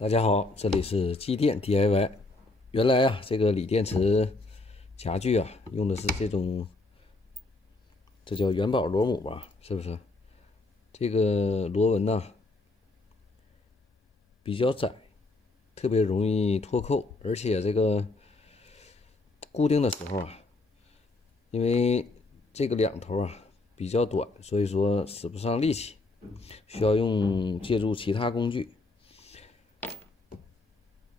大家好，这里是机电 DIY。原来啊，这个锂电池夹具啊，用的是这种，这叫元宝螺母吧，是不是？这个螺纹呢比较窄，特别容易脱扣，而且这个固定的时候啊，因为这个两头啊比较短，所以说使不上力气，需要借助其他工具。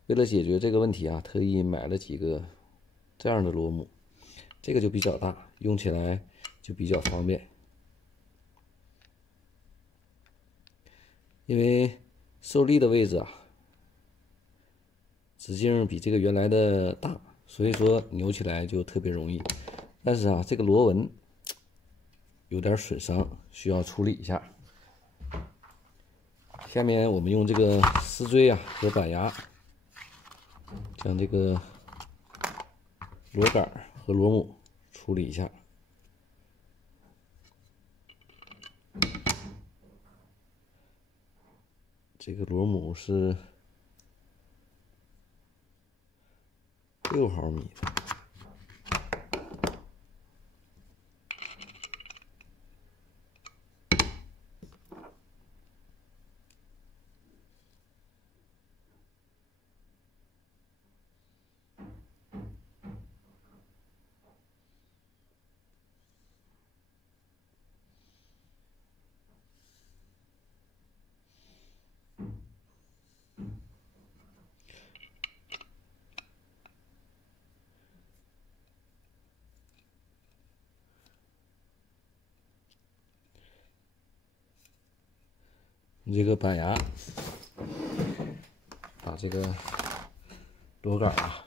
为了解决这个问题啊，特意买了几个这样的螺母，这个就比较大，用起来就比较方便。因为受力的位置啊，直径比这个原来的大，所以说扭起来就特别容易。但是啊，这个螺纹有点损伤，需要处理一下。下面我们用这个丝锥啊和板牙，将这个螺杆和螺母处理一下。这个螺母是6毫米的。用这个板牙把这个螺杆啊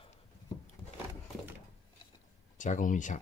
加工一下。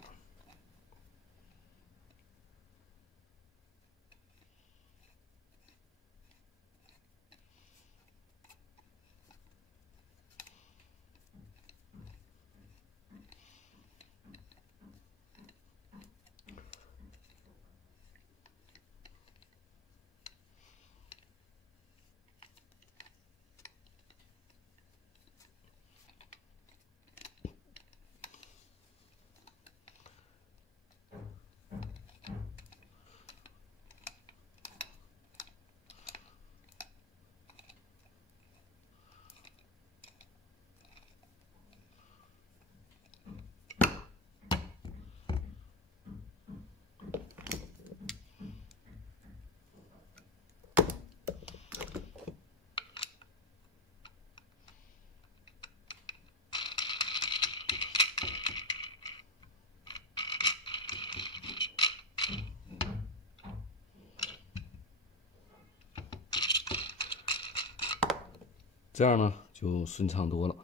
这样呢就顺畅多了。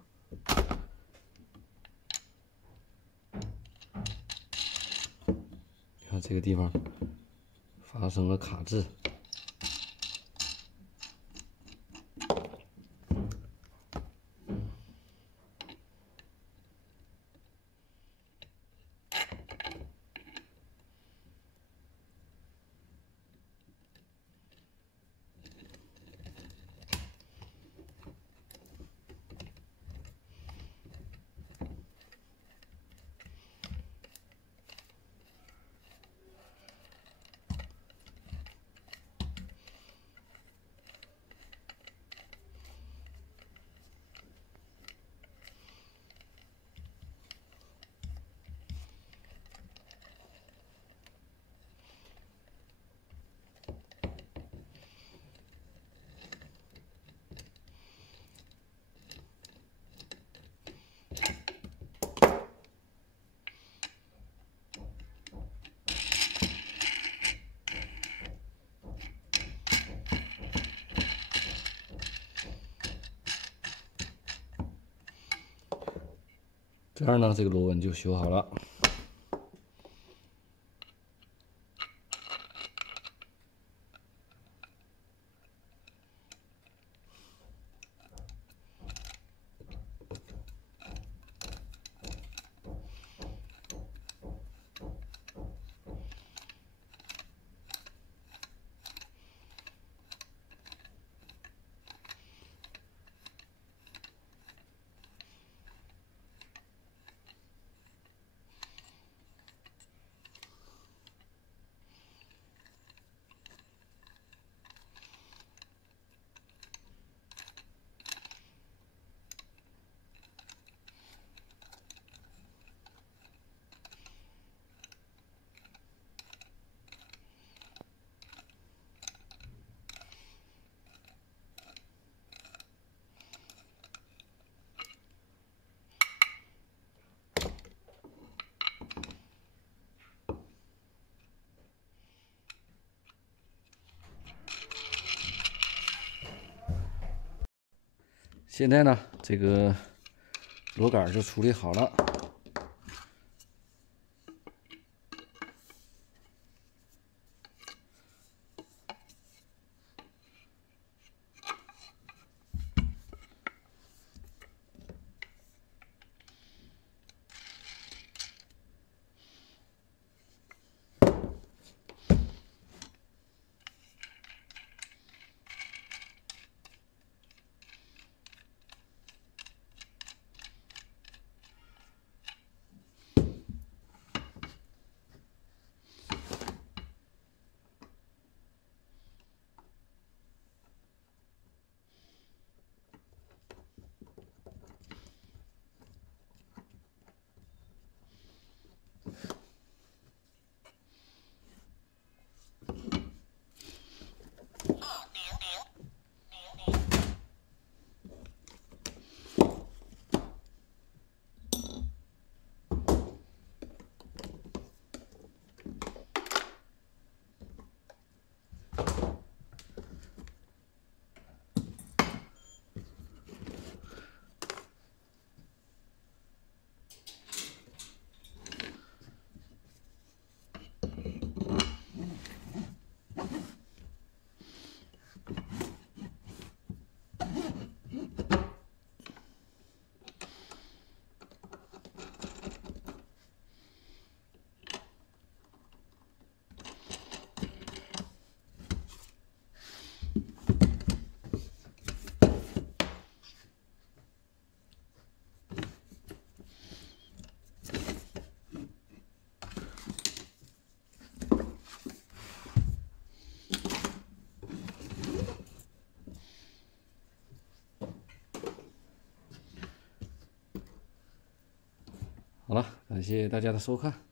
看这个地方发生了卡滞，这样呢，这个螺纹就修好了。现在呢，这个螺杆就处理好了。好了，感谢大家的收看。